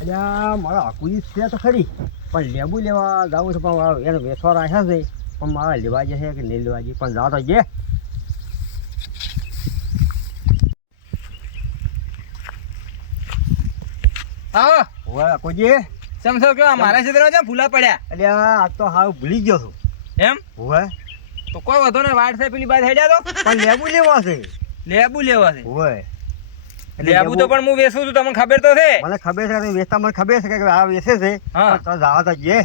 અલ્યા મારા આકુજી છે તો ખરી, પણ લેબુ લેવા જાવું છે, પણ એને વેચવા રાખ્યા છે, પણ મારા લેવા જશે કે નહીં લેવા જઈએ, પણ જાવ તો જે. હા હવે આકુજી સમજો કે મારા ક્ષેત્રમાં છે ફૂલા પડ્યા. અલ્યા આ તો હાવ ભૂલી ગયો છું. એમ હવે તો કોઈ વધો ને વાટ છે પેલી બાદ હેડ્યા તો પણ લેબુ લેવા છે. લેબુ લેવા છે. હવે લેબુ તો પણ હું વેચું છું, તમને ખબર તો છે. મને ખબર છે કે વેચતા મને ખબર છે કે આ વેચે છે. હા. તો જાવ તો જે,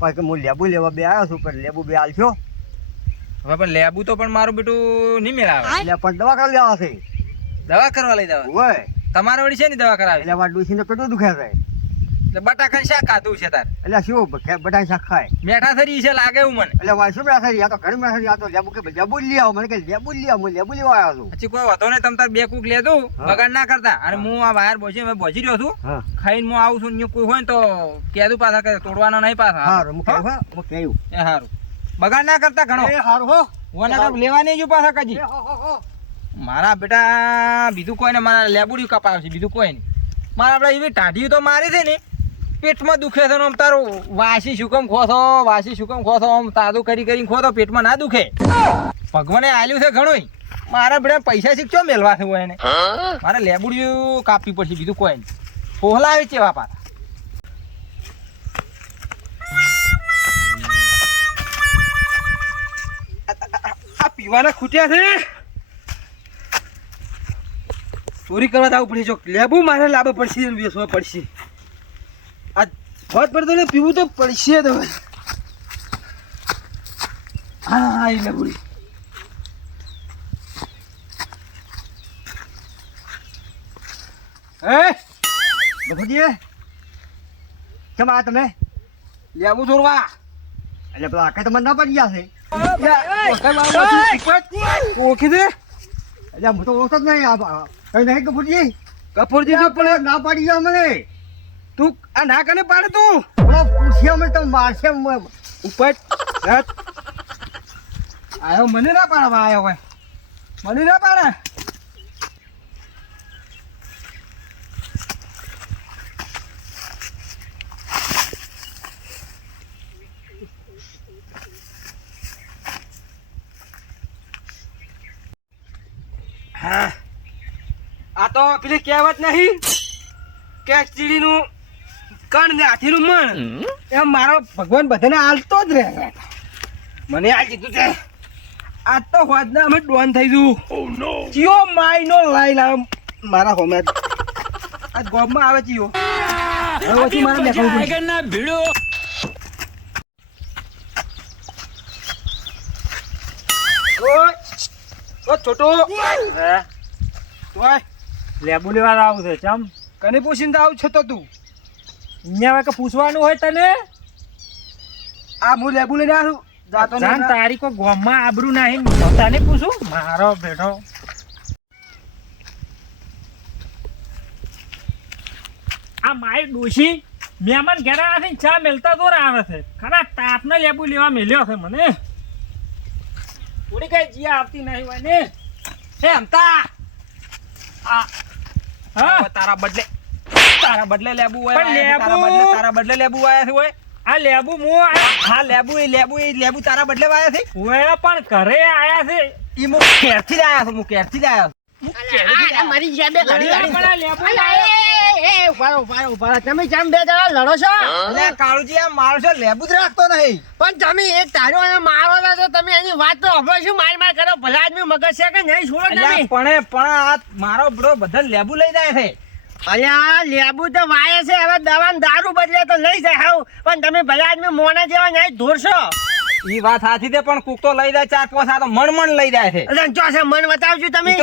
પણ કે હું લેબુ લેવા બે આવ્યો છું, પણ લેબુ બે આલશો. હવે પણ લેબુ તો પણ મારું બેટું નહીં મેળાવે. એટલે પણ દવા કરી લેવા છે. દવા કરવા લઈ જવા. હોય તમારા વળી છે ને દવા કરાવી. એટલે આ ડોસીને પેટું દુખે છે. એટલે બટાકા શાક ખાધું છે તાર. એટલે શું બટાઈ શાક ખાય. મેઠા થરી છે લાગે એવું મને. એટલે વાય શું બેઠા આ તો ઘણી બેઠા આ તો લેબુ કે લેબુ લઈ આવો, મને કે લેબુ લઈ આવો, હું લેબુ લેવા આવ્યો છું. પછી કોઈ વાતો નહીં, તમ તાર બે કુક લેતું હા. બગાડ ના કરતા. અને હું આ બહાર બોજી રહ્યો છું, હા ખાઈને હું આવું છું ને કોઈ હોય ને તો કહેતું પાછા કે તોડવાનો નહીં પાછા. હારું હું કહ્યું હા હું કહ્યું એ હારું બગાડ ના કરતા ઘણો. એ હારું હો ઓના તો લેવા નહીં જો પાછા કજી. હો મારા બેટા બીજું કોઈ ને મારા લેબુડી કપાવ છે, બીજું કોઈ નહીં. મારા આપણે એવી ટાઢીઓ તો મારી છે ને પેટમાં દુખે છે ને આમ તારું વાસી શુકમ ખોથો વાસી શુકમ ખોથો આમ તાદું કરી કરીને ખોથો પેટમાં ના દુખે. ભગવાને આલ્યું છે ઘણું. મારા બેટા પૈસા શીખજો મેલવા છે હોય એને. મારે લેબુડિયું કાપવી પડશે, બીજું કોઈ નહીં. પોહલા આવી છે બાપા. આ પીવાના ખૂટ્યા છે. ચોરી કરવા જવું પડશે. જો લેબુ મારે લાવવું પડશે, બેસવા પડશે. આ ફોટ પડતો ને પીવું તો પડશે જ હવે. હા એ લેબુડી બખુજી કેમ આ તમે લેબુ ચોરવા. એટલે પેલા આખે તો મને ના પડી ગયા છે. ઓળખી દે એટલે હું તો ઓળખતો જ નહીં. કઈ નહીં કપૂરજી કપૂરજી જો પણ ના પાડી ગયા મને. તું આ ના કને પાડે તું ઓલા પૂછ્યા મને તમે મારશે ઉપર આયો. મને ના પાડવા આયો હોય, મને ના પાડે. હા આ તો પેલી કહેવત નહીં કે ચીડીનું કણ ને હાથીનું મણ, એમ મારો ભગવાન બધાને હાલતો જ રહે. મને આ કીધું છે આજ તો હોદના અમે ડોન થઈ જવું. ચિયો માયનો લાઈ લાવ મારા હોમે આજ ગોમમાં આવે ચિયો. હવે પછી મારે દેખાવું ભીડો. ઓ છોટો તોય લેબુ લેવા આવું છે. ચમ કને પૂછીને આવું છો તો તું અહીંયા કે પૂછવાનું હોય તને. આ હું લેબુ લઈને આવ્યો જાતો જાન નહીં. તારી કો ગોમમાં આબરૂ નહીં, તને પૂછું મારો બેઠો. આ મારી ડોશી મહેમાન ઘરે આવે છે, ચા મેલતા દોર આવે છે. ખરા તાપને લેબુ લેવા મેલ્યો છે મને. થોડી કઈ જીયા આવતી નહીં હોય ને. હે અમતા હા તારા બદલે લેબુ હોય. પણ તારા બદલે લેબુ આયા છે હોય. આ લેબુ હું હા લેબુ તારા બદલે આયા છે. ઓય પણ ઘરે આયા છે. ઈ મુ કેરથી લાયા છું, મારી યાદે ઘડી ઘડી પણ આ લેબુ ઉભારો તમે કેમ બે જણા લડો છો? અલે કાળુજી આ મારો છે લેબુ જ રાખતો નહીં. પણ તમે એક તારો અને મારો ના તો તમે એની વાત તો હમણાં શું માર કરો? ભલા આદમી મગજ છે કે નહીં? છોડો અલ્યા તમે. પણ આ મારો બ્રો બધા લેબુ લઈ જાય છે. અલ્યા લેબુ તો વાય છે, હવે દવા ને દારૂ બદલે તો લઈ જાય હાવ. પણ તમે ભલા આદમી મોના જેવા નહીં ધોરશો. ઈ વાત સાચી છે, પણ કુક તો લઈ જાય 4-5 આ તો મણ લઈ જાય છે. એટલે જો છે મન બતાવજો તમે. ઈ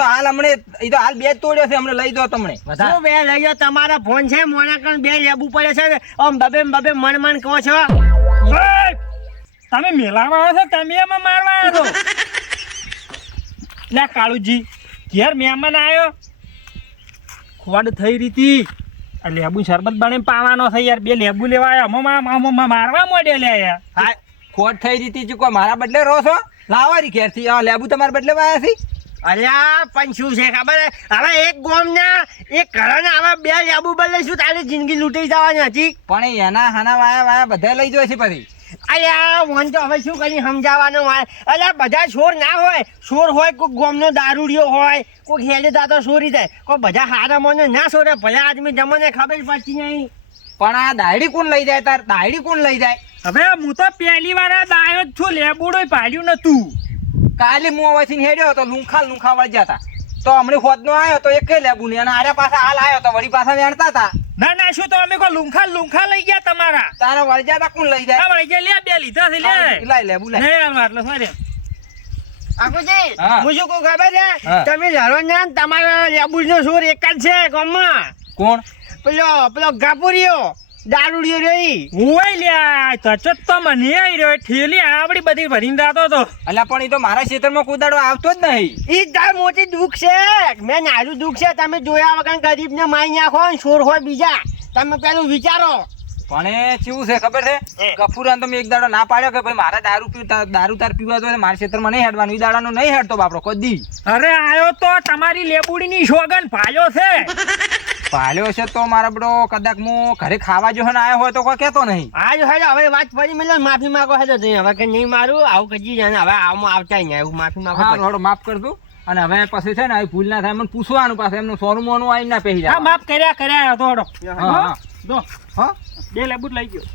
તો હાલ બે જ તોડ્યો છે, હમણે લઈ દો તમને. શું બે લઈ જાઓ? તમારા ફોન છે મોના કણ બે લેબુ પડે છે આમ બબે મન કહો છો. તમે મેલાવા આવ્યો છો, તમે એમાં મારવા આવ્યો છો. લે કાળુજી ઘેર મહેમાન આવ્યો, ખોડ થઈ રીતી આ લેબુ શરબત બને પાવાનો છે યાર. બે લેબુ લેવા આવ્યા, મારવા મોડે લે યાર. હા ખોટ થઈ જતી કોઈ મારા બદલે રહો છો. લાવો રી ઘેરથી આ લેબુ તમારા બદલે વાયા છે. અલ્યા પણ શું છે ખબર હે? હવે એક ગોમના એક ઘરના હવે બે લેબુ બદલે શું તારી જિંદગી લૂંટી જવાની હતી? પણ એના હાના વાયા બધા લઈ જાય છે પછી. અલ્યા મને તો હવે શું કરી સમજાવવાનું હોય? અલ્યા બધા ચોર ના હોય, ચોર હોય કોઈ ગોમનો દારૂડિયો હોય, કોઈ હેલે દાતો ચોરી થાય, કોઈ બધા હારા મને ના ચોરે, ભલા આદમી તમને ખબર પડતી નહીં. પણ આ દાયડી કોણ લઈ જાય તાર? દાયડી કોણ લઈ જાય? હવે હું તો પહેલી વાર આ દાયો જ છું, લેબુડોય પાડ્યું નતું. કાલે હું અહીંથી હેડ્યો તો લુંખા વળી જતા તો હમણાં ખોદનો આવ્યો તો એક લેબુ નહીં, અને આરે પાછા હાલ આવ્યો તો વળી પાછા વેણતા હતા. ના શું તો અમે કોઈ લુંખા લઈ ગયા તમારા. તારા વળી જતા કોણ લઈ જાય? આ વળી ગયા લે, બે લીધા છે લે. લાય લેબુ લાય. નહીં આમ એટલે સારે. આખુજી, હા. હું શું કહું ખબર છે? હા. તમે લડો ને તમારા લેબુનો ચોર એક જ છે ગામમાં. કોણ? પેલો ગાપુરિયો દારૂડિયો રહી. ઓય લ્યા તચત તો મને આઈ રહ્યો, ઠેલી આવડી બધી ભરીને જાતો તો. અલ્યા પણ એ તો મારા ક્ષેત્રમાં કુદાડો આવતો જ નહીં. ઈ તાર મોટી દુઃખ છે. મેં નાનું દુઃખ છે. તમે જોયા વગર ગરીબને મારી નાખો ને ચોર હોય બીજા. તમે પેલું વિચારો. પણ એ કેવું છે ખબર છે? ગફુરાને તો મેં એક દાડો ના પાડ્યો કે ભાઈ મારે દારૂ તાર પીવા તો મારા ક્ષેત્રમાં નહીં હેડવાનું. એ દાડાનો નહીં હેડતો બાપડો કદી. અરે આયો તો તમારી લેબુડીની સોગન ભાલ્યો છે. પાલ્યો છે તો મારા બડો કદાચ હું ઘરે ખાવા જો ને આવ્યો હોય તો કોઈ કહેતો નહીં. આજ હેડો હવે વાત પડી મેલે માફી માંગો હેડો જઈ. હવે કે નહીં મારું આવું કજી જાય હવે આમાં આવતા નહીં. એવું માફી માંગો હા પછી. થોડો માફ કરતું. અને હવે પછી છે ને આવી ભૂલ ના થાય મને પૂછવાનું પાસે એમનું સોનું મોનું આવીને ના પહેરી હા જાય. માફ કર્યા થોડો. હા. જો હા બે લેબુ લઈ ગયો.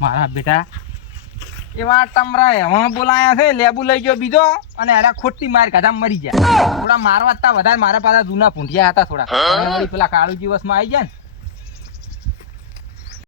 મારા બેટા એવા તમરા એવા બોલાયા છે, લેબુ લઈ ગયો બીજો અને અરે ખોટી માર કાઢા મરી ગયા. થોડા મારવા તા વધારે મારા પાસે જૂના પૂંઠિયા હતા થોડા. અને વળી પેલા કાળુ દિવસમાં આવી જાય ને